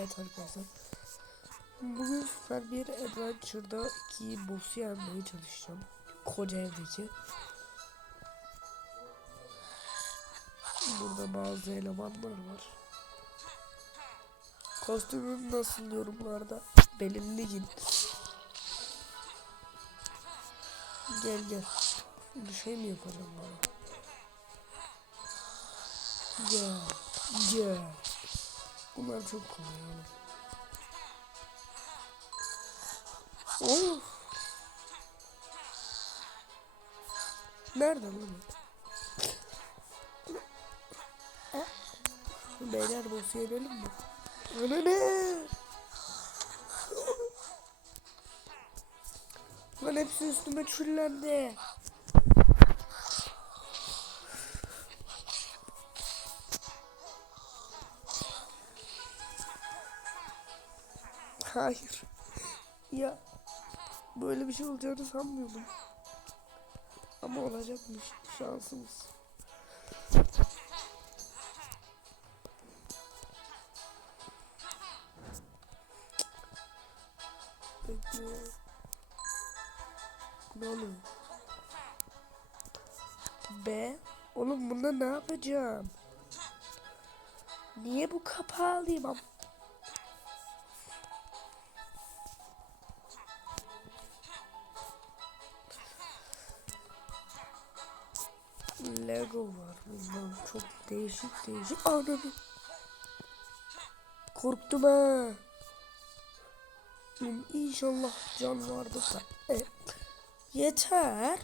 Evet arkadaşlar. Bugün süper bir adventure'da ki boss'u yenmeye çalışacağım. Koca evdeki. Burada bazı elemanlar var. Kostümüm nasıl yorumlarda belirleyin. Gel gel. Bir şey mi yapacağım bana? Gel. Gel. Bunlar çok kolay oğlum. Of. Nerede lan? Beyler boss'u yenelim mi? Öyle ne? Lan hepsi üstüme çullendi. Hayır. Ya böyle bir şey olacağını sanmıyordum. Ama olacakmış şansımız. Bekle. Ne oluyor? Be, oğlum bunda ne yapacağım? Niye bu kapalıyım? Lego var bundan çok değişik değişik. Ananı. Korktum ha. İnşallah can vardır da. E, yeter.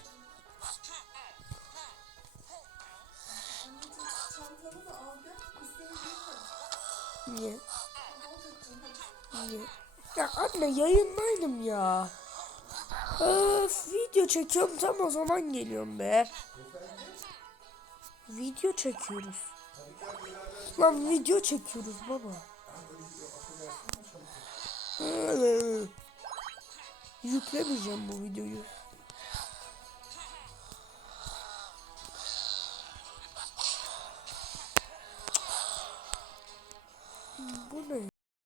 Niye? Niye? Ya anne yayındaydım ya. Öf video çekiyorum tam o zaman geliyorum be. Video çekiyoruz. Lan video çekiyoruz baba. Yüklemeyeceğim bu videoyu. Bu ne?